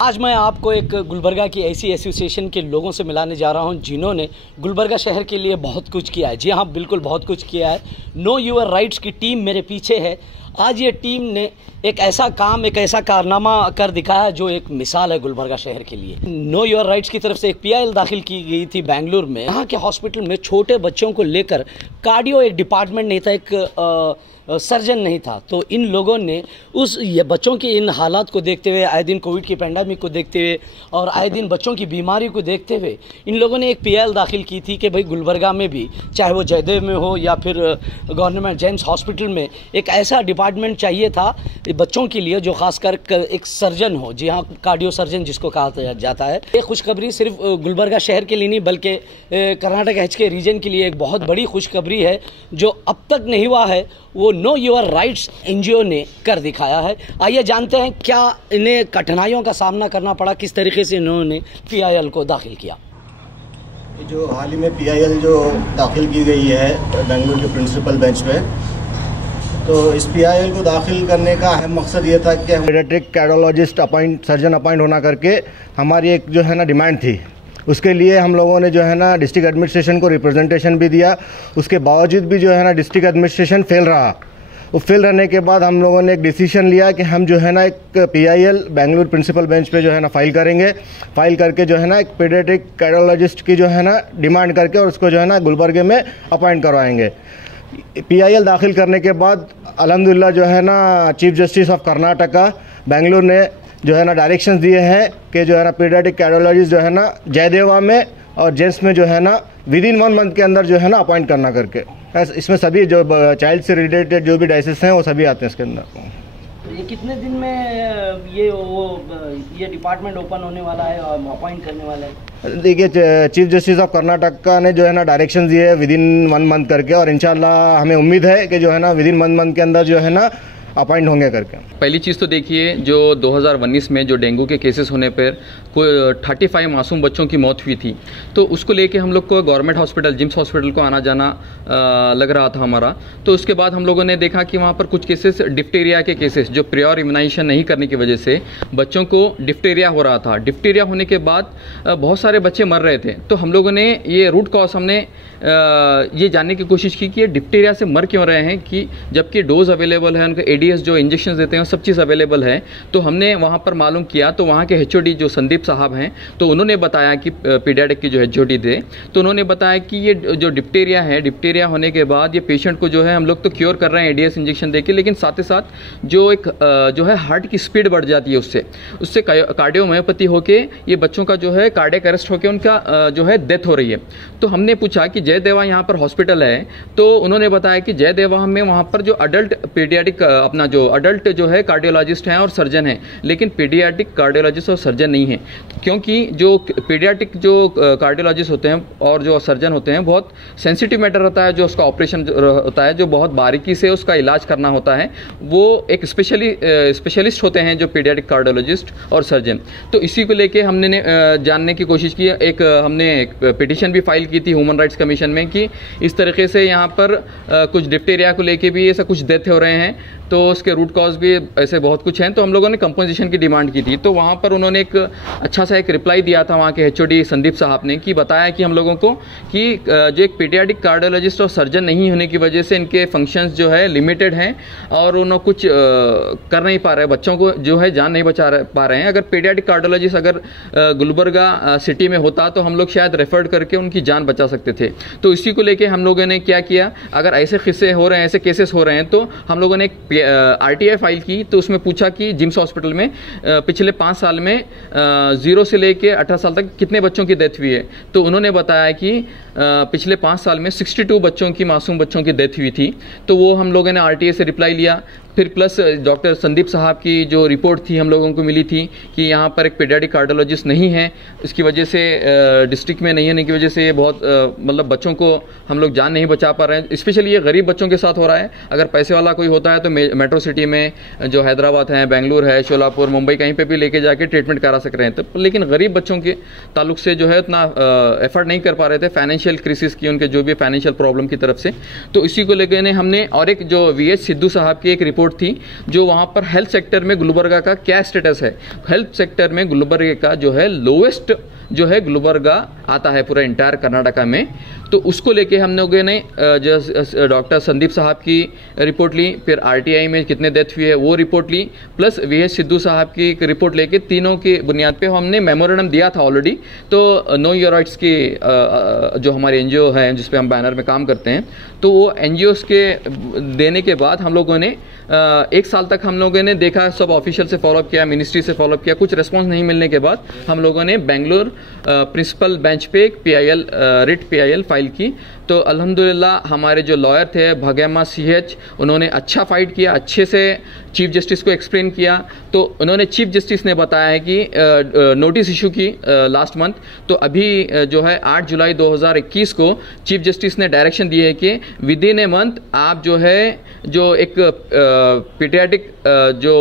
आज मैं आपको एक गुलबर्गा की ऐसी एसोसिएशन के लोगों से मिलाने जा रहा हूं जिन्होंने गुलबर्गा शहर के लिए बहुत कुछ किया है। जी हाँ, बिल्कुल बहुत कुछ किया है। नो योर राइट्स की टीम मेरे पीछे है। आज ये टीम ने एक ऐसा काम, एक ऐसा कारनामा कर दिखाया जो एक मिसाल है गुलबर्गा शहर के लिए। नो योर राइट्स की तरफ से एक PIL दाखिल की गई थी बेंगलुरु में। यहाँ के हॉस्पिटल में छोटे बच्चों को लेकर कार्डियो एक डिपार्टमेंट नहीं था, एक सर्जन नहीं था। तो इन लोगों ने ये बच्चों के इन हालात को देखते हुए, आए दिन कोविड की पैंडेमिक को देखते हुए और आए दिन बच्चों की बीमारी को देखते हुए इन लोगों ने एक PIL दाखिल की थी कि भाई गुलबर्गा में भी, चाहे वो जयदेव में हो या फिर गवर्नमेंट जेम्स हॉस्पिटल में, एक ऐसा डिपार्टमेंट चाहिए था बच्चों के लिए जो खासकर एक सर्जन हो। जी हाँ, कार्डियो सर्जन जिसको कहा जाता है। ये खुशखबरी सिर्फ गुलबर्गा शहर के लिए नहीं बल्कि कर्नाटक HK रीजन के लिए एक बहुत बड़ी खुशखबरी है जो अब तक नहीं हुआ है। वो नो योर राइट्स NGO ने कर दिखाया है। आइए जानते हैं क्या इन्हें कठिनाइयों का सामना करना पड़ा, किस तरीके से इन्होंने PIL को दाखिल किया। जो हाल ही में PIL जो दाखिल की गई है बेंगलुरु के प्रिंसिपल बेंच पे, तो इस PIL को दाखिल करने का अहम मकसद ये था कि हम पीडियाट्रिक कार्डियोलॉजिस्ट सर्जन अपॉइंट होना करके हमारी एक जो है ना डिमांड थी। उसके लिए हम लोगों ने जो है ना डिस्ट्रिक्ट एडमिनिस्ट्रेशन को रिप्रेजेंटेशन भी दिया। उसके बावजूद भी जो है ना डिस्ट्रिक्ट एडमिनिस्ट्रेशन फेल रहा। वो फेल रहने के बाद हम लोगों ने एक डिसीजन लिया कि हम जो है ना एक PIL बेंगलुरु प्रिंसिपल बेंच पे जो है ना फाइल करेंगे। फाइल करके जो है ना एक पीडियाट्रिक कार्डियोलॉजिस्ट की जो है ना डिमांड करके और उसको जो है ना गुलबर्गे में अपॉइंट करवाएंगे। PIL दाखिल करने के बाद अल्हम्दुलिल्लाह जो है ना chief justice of Karnataka Bengaluru ने जो है ना डायरेक्शंस दिए हैं कि जो है ना पीडियाट्रिक कार्डियोलॉजिस्ट जो है ना जयदेवा में और जेम्स में जो है ना विदिन 1 मंथ के अंदर जो है ना अपॉइंट करना करके। इसमें सभी जो चाइल्ड से रिलेटेड जो भी डायसिस हैं वो सभी आते हैं इसके अंदर। ये कितने दिन में ये डिपार्टमेंट ओपन होने वाला है और अपॉइंट करने वाला है? देखिए, चीफ जस्टिस ऑफ कर्नाटका ने जो है ना डायरेक्शन दिए है विदिन 1 मंथ करके, और इंशाल्लाह हमें उम्मीद है कि जो है ना विदिन 1 मंथ के अंदर जो है ना अपॉइंट होंगे करके। पहली चीज़ तो देखिए, जो 2019 में जो डेंगू के केसेस होने पर कोई 35 मासूम बच्चों की मौत हुई थी, तो उसको लेके हम लोग को गवर्नमेंट हॉस्पिटल जिम्स हॉस्पिटल को आना जाना लग रहा था हमारा। तो उसके बाद हम लोगों ने देखा कि वहाँ पर कुछ केसेस डिफ्टीरिया के केसेस, जो प्रियोर इम्यूनाइजेशन नहीं करने की वजह से बच्चों को डिफ्टीरिया हो रहा था। डिफ्टीरिया होने के बाद बहुत सारे बच्चे मर रहे थे। तो हम लोगों ने ये रूट कॉज हमने ये जानने की कोशिश की कि ये डिफ्टीरिया से मर क्यों रहे हैं, कि जबकि डोज अवेलेबल है, उनको ADS जो इंजेक्शन देते हैं सब चीज़ अवेलेबल है। तो हमने वहाँ पर मालूम किया, तो वहाँ के HOD जो संदीप साहब हैं, तो उन्होंने बताया कि पीडियाट्रिक की जो HOD थे, तो उन्होंने बताया कि ये जो डिप्टेरिया है, डिप्टेरिया होने के बाद ये पेशेंट को जो है हम लोग तो क्योर कर रहे हैं ADS इंजेक्शन देके, लेकिन साथ ही साथ जो एक जो है हार्ट की स्पीड बढ़ जाती है, उससे कार्डियोमायोपैथी होके ये बच्चों का जो है कार्डियक अरेस्ट होकर उनका जो है डेथ हो रही है। तो हमने पूछा कि जयदेवा यहाँ पर हॉस्पिटल है, तो उन्होंने बताया कि जयदेवा में वहाँ पर जो अडल्ट पीडियाट्रिक अपना जो अडल्ट जो है कार्डियोलॉजिस्ट हैं और सर्जन हैं, लेकिन पीडियाट्रिक कार्डियोलॉजिस्ट और सर्जन नहीं है, क्योंकि जो पीडियाट्रिक जो कार्डियोलॉजिस्ट होते हैं और जो सर्जन होते हैं बहुत सेंसिटिव मैटर होता है, जो उसका ऑपरेशन होता है, जो बहुत बारीकी से उसका इलाज करना होता है, वो एक स्पेशलिस्ट होते हैं जो पीडियाट्रिक कार्डियोलॉजिस्ट और सर्जन। तो इसी को लेके हमने जानने की कोशिश की। हमने एक पिटीशन भी फाइल की थी ह्यूमन राइट्स कमीशन में कि इस तरीके से यहाँ पर कुछ डिप्टेरिया को लेके भी ऐसा कुछ डेथ हो रहे हैं, तो उसके रूट कॉज भी ऐसे बहुत कुछ हैं। तो हम लोगों ने कंपोजिशन की डिमांड की थी। तो वहाँ पर उन्होंने एक अच्छा सा एक रिप्लाई दिया था वहाँ के HOD संदीप साहब ने, कि बताया कि हम लोगों को कि जो एक पीडियाट्रिक कार्डियोलॉजिस्ट और सर्जन नहीं होने की वजह से इनके फंक्शंस जो है लिमिटेड हैं और उन्होंने कुछ कर नहीं पा रहे, बच्चों को जो है जान नहीं बचा पा रहे हैं। अगर पीडियाट्रिक कार्डियोलॉजिस्ट अगर गुलबर्गा सिटी में होता तो हम लोग शायद रेफर्ड करके उनकी जान बचा सकते थे। तो इसी को लेके हम लोगों ने क्या किया, अगर ऐसे किस्से हो रहे हैं, ऐसे केसेस हो रहे हैं, तो हम लोगों ने एक RTI फाइल की। तो उसमें पूछा कि जिम्स हॉस्पिटल में पिछले 5 साल में 0 से लेके 18 साल तक कितने बच्चों की डेथ हुई है। तो उन्होंने बताया कि पिछले 5 साल में 62 बच्चों की, मासूम बच्चों की डेथ हुई थी। तो वो हम लोगों ने RTI से रिप्लाई लिया। फिर प्लस डॉक्टर संदीप साहब की जो रिपोर्ट थी हम लोगों को मिली थी कि यहाँ पर एक पीडियाट्रिक कार्डियोलॉजिस्ट नहीं है, इसकी वजह से डिस्ट्रिक्ट में नहीं होने की वजह से ये बहुत मतलब बच्चों को हम लोग जान नहीं बचा पा रहे हैं। स्पेशली ये गरीब बच्चों के साथ हो रहा है। अगर पैसे वाला कोई होता है तो मेट्रो सिटी में जो हैदराबाद है, बेंगलुरु है, शोलापुर, मुंबई, कहीं पे भी लेके जाके ट्रीटमेंट करा सक रहे हैं। तो लेकिन गरीब बच्चों के ताल्लुक से जो है उतना एफर्ट नहीं कर पा रहे थे, फाइनेंशियल क्राइसिस की, उनके जो भी फाइनेंशियल प्रॉब्लम की तरफ से। तो इसी को लेकर हमने और एक जो VH सिद्धू साहब की एक रिपोर्ट रिपोर्ट थी, जो वहाँ पर हेल्थ सेक्टर में गुलबर्गा का क्या स्टेटस है। हेल्थ सेक्टर में गुलबर्गा का जो है लोवेस्ट जो है गुलबर्गा आता है पूरा इंटायर कर्नाटका में। तो उसको लेके हम लोगों ने डॉक्टर संदीप साहब की रिपोर्ट ली, फिर आरटीआई में कितने डेथ हुई है वो रिपोर्ट ली, प्लस वीएस सिद्धू साहब की रिपोर्ट लेके तीनों की बुनियाद पे हमने मेमोरेंडम दिया था ऑलरेडी। तो नो योर राइट्स की जो हमारे एनजीओ है जिस पे हम बैनर में काम करते हैं, तो वो एनजीओस के देने के बाद हम लोगों ने 1 साल तक हम लोगों ने देखा, सब ऑफिशियल से फॉलोअप किया, मिनिस्ट्री से फॉलोअप किया, कुछ रिस्पॉन्स नहीं मिलने के बाद हम लोगों ने बेंगलोर प्रिंसिपल बेंच पे एक PIL रिट PIL फाइल की। तो अल्हम्दुलिल्लाह हमारे जो लॉयर थे भगेम्मा CH, उन्होंने अच्छा फाइट किया, अच्छे से चीफ जस्टिस को एक्सप्लेन किया। तो उन्होंने चीफ जस्टिस ने बताया है कि नोटिस इशू की लास्ट मंथ। तो अभी जो है 8 जुलाई 2021 को चीफ जस्टिस ने डायरेक्शन दी है कि विद इन ए मंथ आप जो है जो एक पीडियाट्रिक जो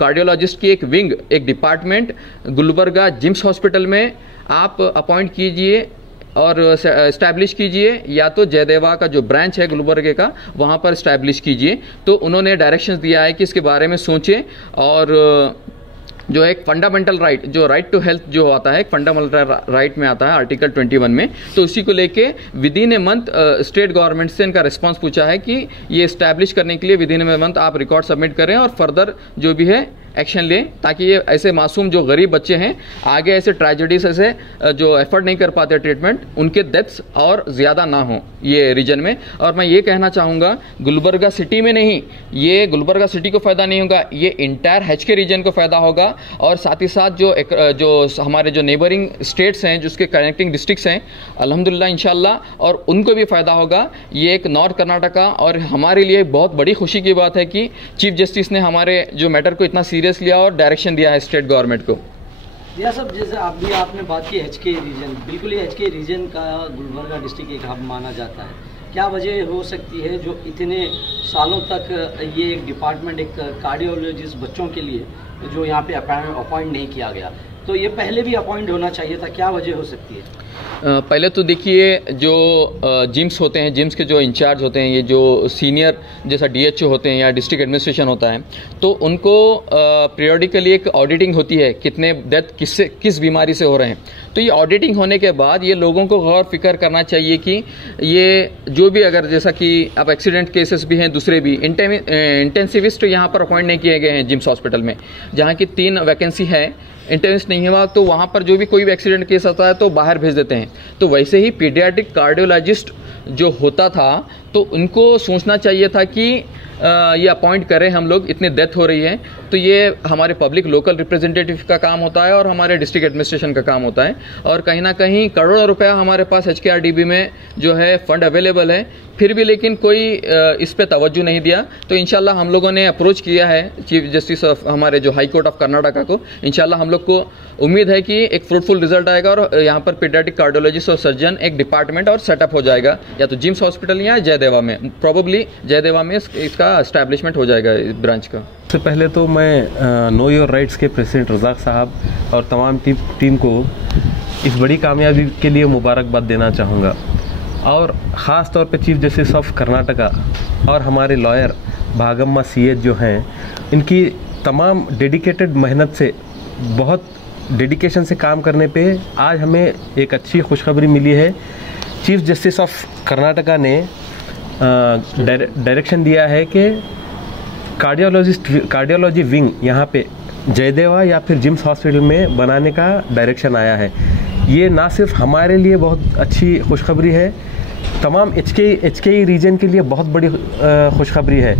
कार्डियोलॉजिस्ट की एक विंग, एक डिपार्टमेंट गुलबर्गा जिम्स हॉस्पिटल में आप अपॉइंट कीजिए और इस्टेब्लिश कीजिए, या तो जयदेवा का जो ब्रांच है गुलबर्गे का वहाँ पर इस्टेब्लिश कीजिए। तो उन्होंने डायरेक्शंस दिया है कि इसके बारे में सोचें, और जो एक फंडामेंटल राइट, जो राइट टू हेल्थ जो आता है, एक फंडामेंटल राइट में आता है आर्टिकल 21 में, तो उसी को लेके with in a month state government से इनका रिस्पांस पूछा है कि ये इस्टेब्लिश करने के लिए विद इन ए मंथ आप रिकॉर्ड सबमिट करें और फर्दर जो भी है एक्शन लें, ताकि ये ऐसे मासूम जो गरीब बच्चे हैं आगे ऐसे ट्रेजेडीज ऐसे जो एफर्ट नहीं कर पाते ट्रीटमेंट, उनके डेथ्स और ज़्यादा ना हो ये रीजन में। और मैं ये कहना चाहूँगा गुलबर्गा सिटी में नहीं, ये गुलबर्गा सिटी को फ़ायदा नहीं होगा, ये इंटायर HK रीजन को फ़ायदा होगा, और साथ ही साथ जो हमारे जो नेबरिंग स्टेट्स हैं, जिसके कनेक्टिंग डिस्ट्रिक्ट्स हैं, अल्हम्दुलिल्लाह इंशाल्लाह और उनको भी फ़ायदा होगा। ये एक नॉर्थ कर्नाटका और हमारे लिए बहुत बड़ी खुशी की बात है कि चीफ जस्टिस ने हमारे जो मैटर को इतना सीरियस लिया और डायरेक्शन दिया है स्टेट गवर्नमेंट को। यह सब जैसे आपने बात की HK रीजन, बिल्कुल ही HK रीजन का गुलबर्गा डिस्ट्रिक्ट एक हब माना जाता है। क्या वजह हो सकती है जो इतने सालों तक ये एक डिपार्टमेंट, एक कार्डियोलॉजिस्ट बच्चों के लिए जो यहाँ पे अपॉइंट नहीं किया गया? तो ये पहले भी अपॉइंट होना चाहिए था, क्या वजह हो सकती है? पहले तो देखिए जो जिम्स होते हैं, जिम्स के जो इंचार्ज होते हैं, ये जो सीनियर जैसा DHO होते हैं या डिस्ट्रिक्ट एडमिनिस्ट्रेशन होता है, तो उनको पीरियडिकली एक ऑडिटिंग होती है कितने डेथ किस बीमारी से हो रहे हैं। तो ये ऑडिटिंग होने के बाद ये लोगों को गौर फिक्र करना चाहिए कि ये जो भी, अगर जैसा कि अब एक्सीडेंट केसेस भी हैं, दूसरे भी इंटेंसिविस्ट यहाँ पर अपॉइंट नहीं किए गए हैं जिम्स हॉस्पिटल में, जहाँ की 3 वैकेंसी है, इंटेंसिविस्ट नहीं हुआ, तो वहाँ पर जो भी कोई भी एक्सीडेंट केस होता है तो बाहर भेज देते हैं। तो वैसे ही पीडियाट्रिक कार्डियोलॉजिस्ट जो होता था, तो उनको सोचना चाहिए था कि ये अपॉइंट करें हम लोग, इतनी डेथ हो रही है। तो ये हमारे पब्लिक लोकल रिप्रेजेंटेटिव का काम होता है और हमारे डिस्ट्रिक्ट एडमिनिस्ट्रेशन का काम होता है, और कहीं ना कहीं करोड़ों रुपया हमारे पास HKRDB में जो है फंड अवेलेबल है, फिर भी लेकिन कोई इस पे तवज्जो नहीं दिया। तो इंशाल्लाह हम लोगों ने अप्रोच किया है चीफ जस्टिस ऑफ हमारे जो हाई कोर्ट ऑफ कर्नाटका को। इंशाल्लाह हम लोग को उम्मीद है कि एक फ्रूटफुल रिजल्ट आएगा और यहाँ पर पीडियाट्रिक कार्डियोलॉजिस्ट और सर्जन एक डिपार्टमेंट और सेटअप हो जाएगा, या तो जिम्स हॉस्पिटल या जयदेवा में, प्रॉबेबली जयदेवा में इसका एस्टैब्लिशमेंट हो जाएगा इस ब्रांच का। सबसे पहले तो मैं नो योर राइट्स के प्रेसिडेंट रज़ाक साहब और तमाम टीम को इस बड़ी कामयाबी के लिए मुबारकबाद देना चाहूँगा, और ख़ास तौर पे चीफ जस्टिस ऑफ कर्नाटका और हमारे लॉयर भागम्मा CH जो हैं, इनकी तमाम डेडिकेटेड मेहनत से, बहुत डेडिकेशन से काम करने पे आज हमें एक अच्छी खुशखबरी मिली है। चीफ जस्टिस ऑफ कर्नाटका ने डायरेक्शन दिया है कि कार्डियोलॉजी विंग यहाँ पे जयदेवा या फिर जिम्स हॉस्पिटल में बनाने का डायरेक्शन आया है। ये ना सिर्फ हमारे लिए बहुत अच्छी खुशखबरी है, तमाम HK रीजन के लिए बहुत बड़ी खुशखबरी है।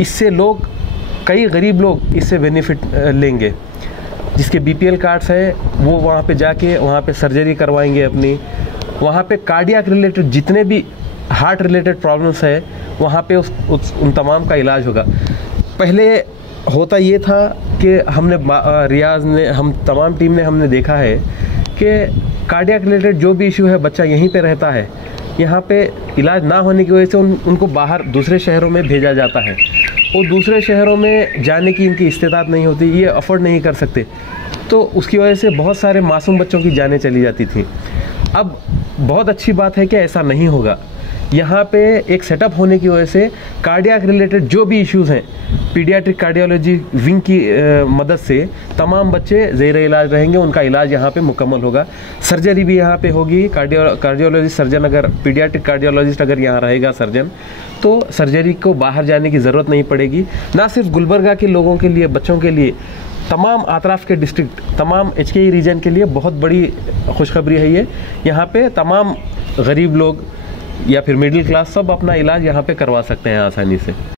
इससे कई गरीब लोग इससे बेनिफिट लेंगे। जिसके BPL कार्ड्स है वो वहाँ पे जाके वहाँ पे सर्जरी करवाएंगे अपनी, वहाँ पे कार्डियक रिलेटेड जितने भी हार्ट रिलेटेड प्रॉब्लम्स है वहाँ पे उन तमाम का इलाज होगा। पहले होता ये था कि रियाज ने, हम तमाम टीम ने हमने देखा है कि कार्डियक रिलेटेड जो भी इशू है बच्चा यहीं पे रहता है, यहाँ पे इलाज ना होने की वजह से उनको बाहर दूसरे शहरों में भेजा जाता है। वो दूसरे शहरों में जाने की इनकी इस्तेताद नहीं होती, ये अफोर्ड नहीं कर सकते, तो उसकी वजह से बहुत सारे मासूम बच्चों की जानें चली जाती थी। अब बहुत अच्छी बात है कि ऐसा नहीं होगा। यहाँ पे एक सेटअप होने की वजह से कार्डियक रिलेटेड जो भी इश्यूज़ हैं, पीडियाट्रिक कार्डियोलॉजी विंग की मदद से तमाम बच्चे ज़ेर इलाज रहेंगे, उनका इलाज यहाँ पे मुकम्मल होगा। सर्जरी भी यहाँ पे होगी। कार्डियोलॉजिस्ट सर्जन, अगर पीडियाट्रिक कार्डियोलॉजिस्ट अगर यहाँ रहेगा सर्जन, तो सर्जरी को बाहर जाने की ज़रूरत नहीं पड़ेगी। ना सिर्फ गुलबर्गा के लोगों के लिए, बच्चों के लिए, तमाम आतराफ के डिस्ट्रिक्ट, तमाम HKE रीजन के लिए बहुत बड़ी खुशखबरी है ये। यहाँ पे तमाम गरीब लोग या फिर मिडिल क्लास सब अपना इलाज यहाँ पे करवा सकते हैं आसानी से।